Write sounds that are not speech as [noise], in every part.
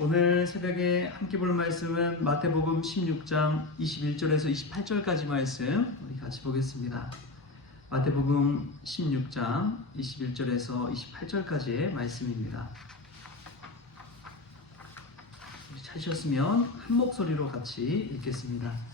오늘 새벽에 함께 볼 말씀은 마태복음 16장 21절에서 28절까지 말씀 우리 같이 보겠습니다. 마태복음 16장 21절에서 28절까지의 말씀입니다. 찾으셨으면 한 목소리로 같이 읽겠습니다.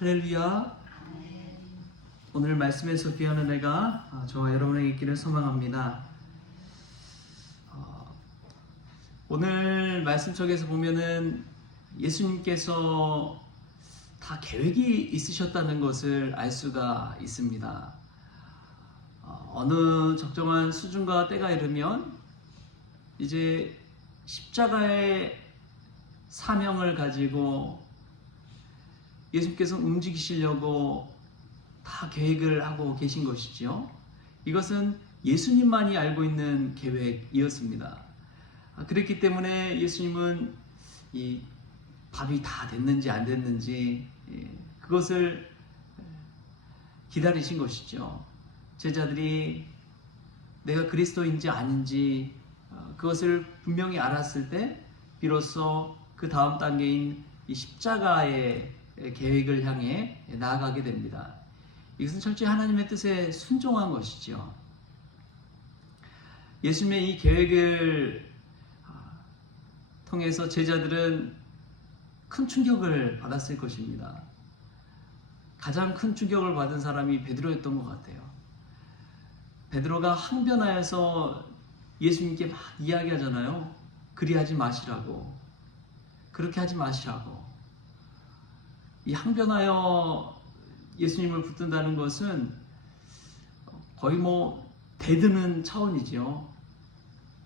할렐루야. 오늘 말씀에서 귀한 은혜가 아, 저와 여러분에게 있기를 소망합니다. 어, 오늘 말씀 쪽에서 보면은 예수님께서 다 계획이 있으셨다는 것을 알 수가 있습니다. 어, 어느 적정한 수준과 때가 이르면 이제 십자가의 사명을 가지고 예수님께서 움직이시려고 다 계획을 하고 계신 것이지요. 이것은 예수님만이 알고 있는 계획이었습니다. 아, 그랬기 때문에 예수님은 이 밥이 다 됐는지 안 됐는지 예, 그것을 기다리신 것이죠. 제자들이 내가 그리스도인지 아닌지 어, 그것을 분명히 알았을 때 비로소 그 다음 단계인 이 십자가의 계획을 향해 나아가게 됩니다. 이것은 철저히 하나님의 뜻에 순종한 것이죠. 예수님의 이 계획을 아, 통해서 제자들은 큰 충격을 받았을 것입니다. 가장 큰 충격을 받은 사람이 베드로였던 것 같아요. 베드로가 항변하여서 예수님께 막 이야기하잖아요. 그리하지 마시라고. 그렇게 하지 마시라고. 이 항변하여 예수님을 붙든다는 것은 거의 뭐 대드는 차원이지요.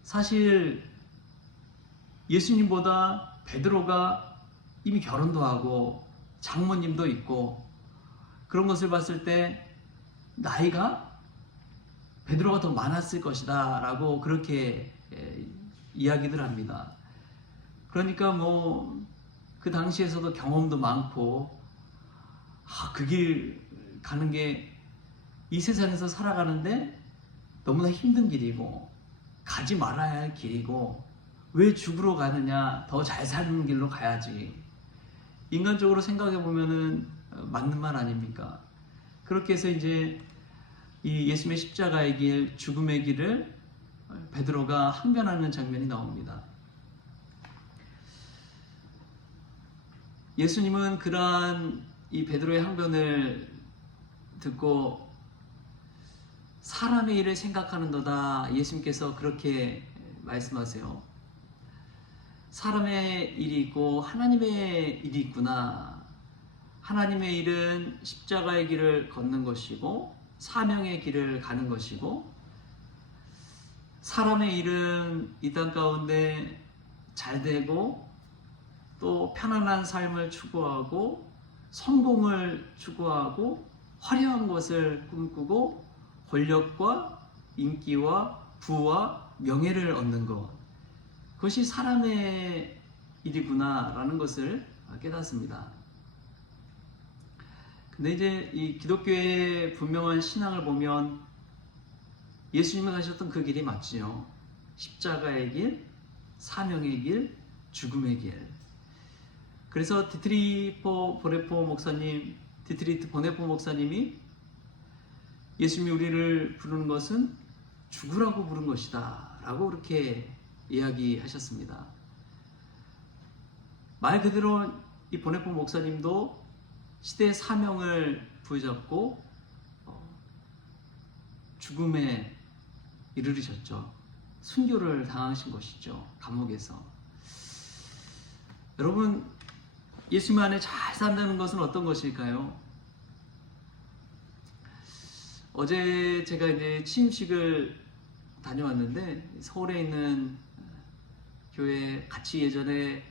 사실 예수님보다 베드로가 이미 결혼도 하고 장모님도 있고 그런 것을 봤을 때 나이가 베드로가 더 많았을 것이다 라고 그렇게 이야기들 합니다. 그러니까 뭐 그 당시에서도 경험도 많고 아, 그 길 가는 게 이 세상에서 살아가는데 너무나 힘든 길이고 가지 말아야 할 길이고 왜 죽으러 가느냐 더 잘 사는 길로 가야지 인간적으로 생각해 보면은 맞는 말 아닙니까? 그렇게 해서 이제 이 예수님의 십자가의 길, 죽음의 길을 베드로가 항변하는 장면이 나옵니다. 예수님은 그러한 이 베드로의 항변을 듣고 사람의 일을 생각하는도다 예수님께서 그렇게 말씀하세요. 사람의 일이 있고 하나님의 일이 있구나. 하나님의 일은 십자가의 길을 걷는 것이고 사명의 길을 가는 것이고 사람의 일은 이 땅 가운데 잘 되고 또 편안한 삶을 추구하고 성공을 추구하고 화려한 것을 꿈꾸고 권력과 인기와 부와 명예를 얻는 것 그것이 사람의 일이구나라는 것을 깨닫습니다. 근데 이제 이 기독교의 분명한 신앙을 보면 예수님이 가셨던 그 길이 맞지요. 십자가의 길, 사명의 길, 죽음의 길. 그래서 디트리포 보네포 목사님, 디트리트 보네포 목사님이 예수님이 우리를 부르는 것은 죽으라고 부른 것이다. 라고 그렇게 이야기하셨습니다. 말 그대로 이 보네포 목사님도 시대의 사명을 부여잡고 어, 죽음에 이르르셨죠. 순교를 당하신 것이죠. 감옥에서. 여러분, 예수님 안에 잘 산다는 것은 어떤 것일까요? 어제 제가 이제 취임식을 다녀왔는데 서울에 있는 교회 같이 예전에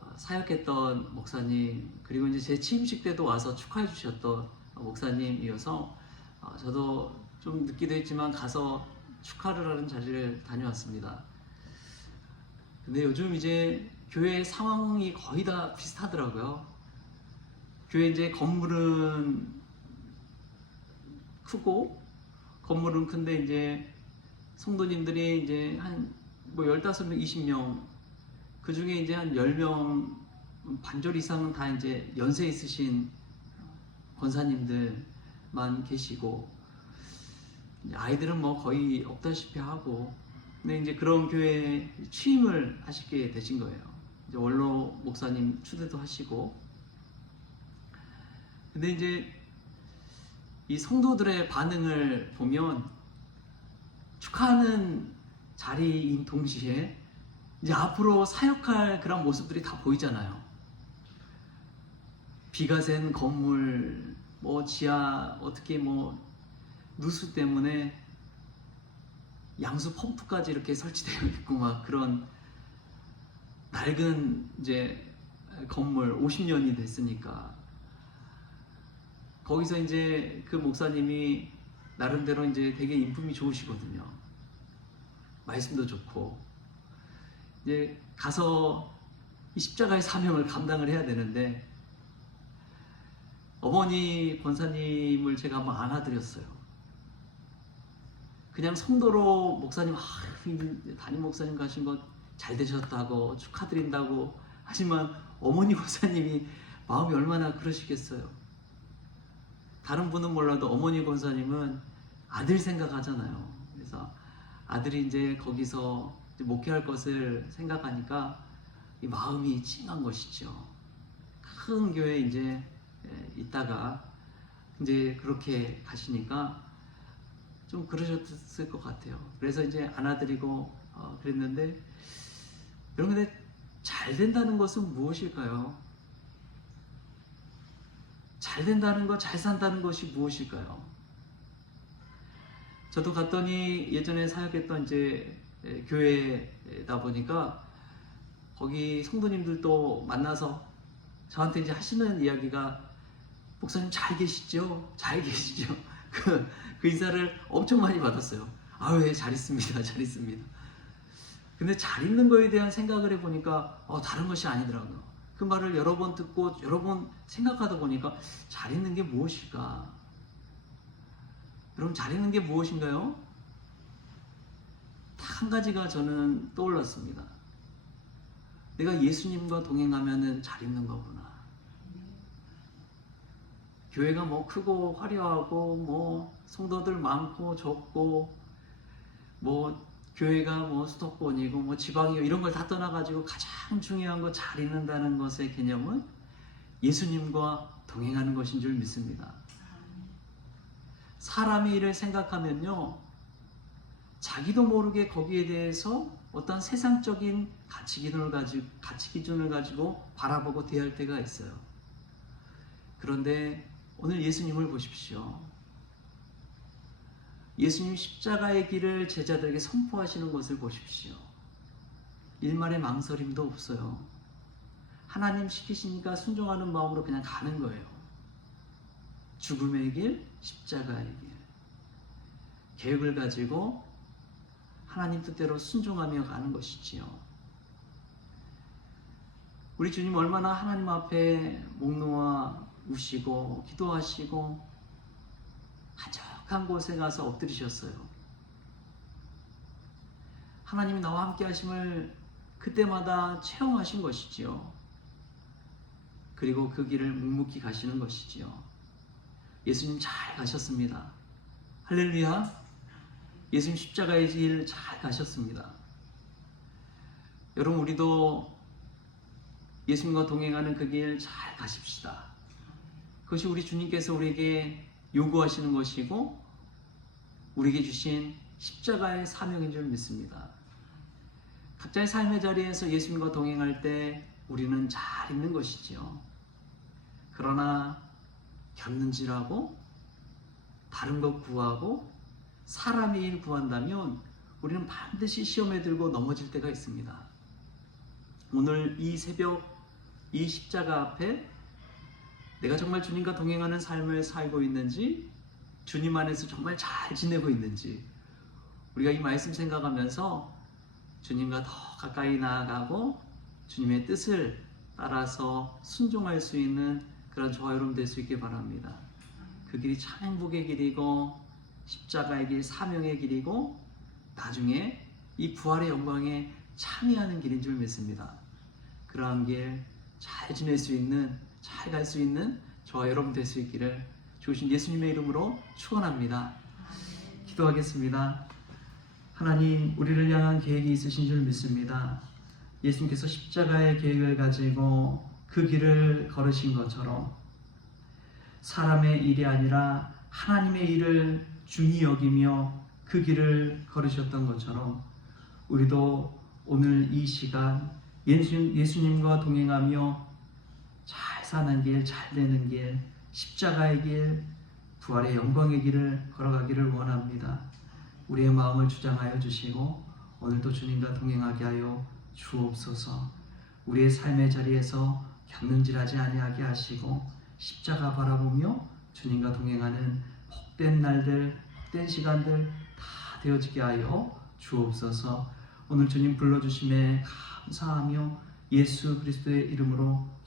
어, 사역했던 목사님 그리고 이제 제 취임식 때도 와서 축하해 주셨던 목사님이어서 어, 저도 좀 늦기도 했지만 가서 축하를 하는 자리를 다녀왔습니다. 근데 요즘 이제 교회 상황이 거의 다 비슷하더라고요. 교회 이제 건물은 크고 건물은 큰데 이제 성도님들이 이제 한 뭐 15명, 20명 그 중에 이제 한 10명 반절 이상은 다 이제 연세 있으신 권사님들만 계시고 아이들은 뭐 거의 없다시피 하고 근데 이제 그런 교회에 취임을 하시게 되신 거예요. 이제 원로 목사님 추대도 하시고 근데 이제 이 성도들의 반응을 보면 축하하는 자리인 동시에 이제 앞으로 사역할 그런 모습들이 다 보이잖아요. 비가 샌 건물, 뭐 지하 어떻게 뭐 누수 때문에 양수 펌프까지 이렇게 설치되어 있고 막 그런 낡은 이제 건물 50년이 됐으니까 거기서 이제 그 목사님이 나름대로 이제 되게 인품이 좋으시거든요. 말씀도 좋고 이제 가서 이 십자가의 사명을 감당을 해야 되는데 어머니 권사님을 제가 한번 안아드렸어요. 그냥 성도로 목사님 아, 담임 목사님 가신 것 잘 되셨다고 축하드린다고 하지만 어머니 권사님이 마음이 얼마나 그러시겠어요. 다른 분은 몰라도 어머니 권사님은 아들 생각하잖아요. 그래서 아들이 이제 거기서 이제 목회할 것을 생각하니까 이 마음이 찡한 것이죠. 큰 교회 이제 예, 있다가 이제 그렇게 가시니까 좀 그러셨을 것 같아요. 그래서 이제 안아드리고 어, 그랬는데 여러분 근데 잘 된다는 것은 무엇일까요? 잘 된다는 것, 잘 산다는 것이 무엇일까요? 저도 갔더니 예전에 사역했던 이제 에, 교회다 보니까 거기 성도님들도 만나서 저한테 이제 하시는 이야기가 목사님 잘 계시죠? 잘 계시죠? [laughs] 그, 그 인사를 엄청 많이 받았어요. 아유, 예, 잘 있습니다. 잘 있습니다. 근데 잘 있는 거에 대한 생각을 해보니까 어, 다른 것이 아니더라고요. 그 말을 여러 번 듣고 여러 번 생각하다 보니까 잘 있는 게 무엇일까? 여러분, 잘 있는 게 무엇인가요? 딱 한 가지가 저는 떠올랐습니다. 내가 예수님과 동행하면은 잘 있는 거구나. 교회가 뭐 크고 화려하고 뭐 성도들 많고 적고 뭐 교회가 뭐 수도권이고 뭐 지방이고 이런 걸 다 떠나가지고 가장 중요한 거 잘 있는다는 것의 개념은 예수님과 동행하는 것인 줄 믿습니다. 사람의 일을 생각하면요, 자기도 모르게 거기에 대해서 어떤 세상적인 가치 기준을 가지고 가치 기준을 가지고 바라보고 대할 때가 있어요. 그런데 오늘 예수님을 보십시오. 예수님 십자가의 길을 제자들에게 선포하시는 것을 보십시오. 일말의 망설임도 없어요. 하나님 시키시니까 순종하는 마음으로 그냥 가는 거예요. 죽음의 길, 십자가의 길. 계획을 가지고 하나님 뜻대로 순종하며 가는 것이지요. 우리 주님 얼마나 하나님 앞에 목 놓아 우시고 기도하시고 한 적한 곳에 가서 엎드리셨어요. 하나님이 나와 함께 하심을 그때마다 체험하신 것이지요. 그리고 그 길을 묵묵히 가시는 것이지요. 예수님 잘 가셨습니다. 할렐루야. 예수님 십자가의 길 잘 가셨습니다. 여러분 우리도 예수님과 동행하는 그 길 잘 가십시다. 그것이 우리 주님께서 우리에게 요구하시는 것이고 우리에게 주신 십자가의 사명인 줄 믿습니다. 각자의 삶의 자리에서 예수님과 동행할 때 우리는 잘 있는 것이지요. 그러나 견는지라고 다른 것 구하고 사람의 일 구한다면 우리는 반드시 시험에 들고 넘어질 때가 있습니다. 오늘 이 새벽 이 십자가 앞에 내가 정말 주님과 동행하는 삶을 살고 있는지 주님 안에서 정말 잘 지내고 있는지 우리가 이 말씀 생각하면서 주님과 더 가까이 나아가고 주님의 뜻을 따라서 순종할 수 있는 그런 저와 여러분 될 수 있길 바랍니다. 그 길이 참 행복의 길이고 십자가의 길, 사명의 길이고 나중에 이 부활의 영광에 참여하는 길인 줄 믿습니다. 그러한 길 잘 지낼 수 있는, 잘 갈 수 있는 저와 여러분 될 수 있기를 주신 예수님의 이름으로 축원합니다. 기도하겠습니다. 하나님, 우리를 향한 계획이 있으신 줄 믿습니다. 예수님께서 십자가의 계획을 가지고 그 길을 걸으신 것처럼 사람의 일이 아니라 하나님의 일을 중히 여기며 그 길을 걸으셨던 것처럼 우리도 오늘 이 시간 예수님, 예수님과 동행하며 잘 사는 길, 잘 되는 길, 십자가의 길, 부활의 영광의 길을 걸어가기를 원합니다. 우리의 마음을 주장하여 주시고 오늘도 주님과 동행하게 하여 주옵소서. 우리의 삶의 자리에서 견는질하지 아니하게 하시고 십자가 바라보며 주님과 동행하는 복된 날들, 복된 시간들 다 되어지게 하여 주옵소서. 오늘 주님 불러주심에 감사하며 예수 그리스도의 이름으로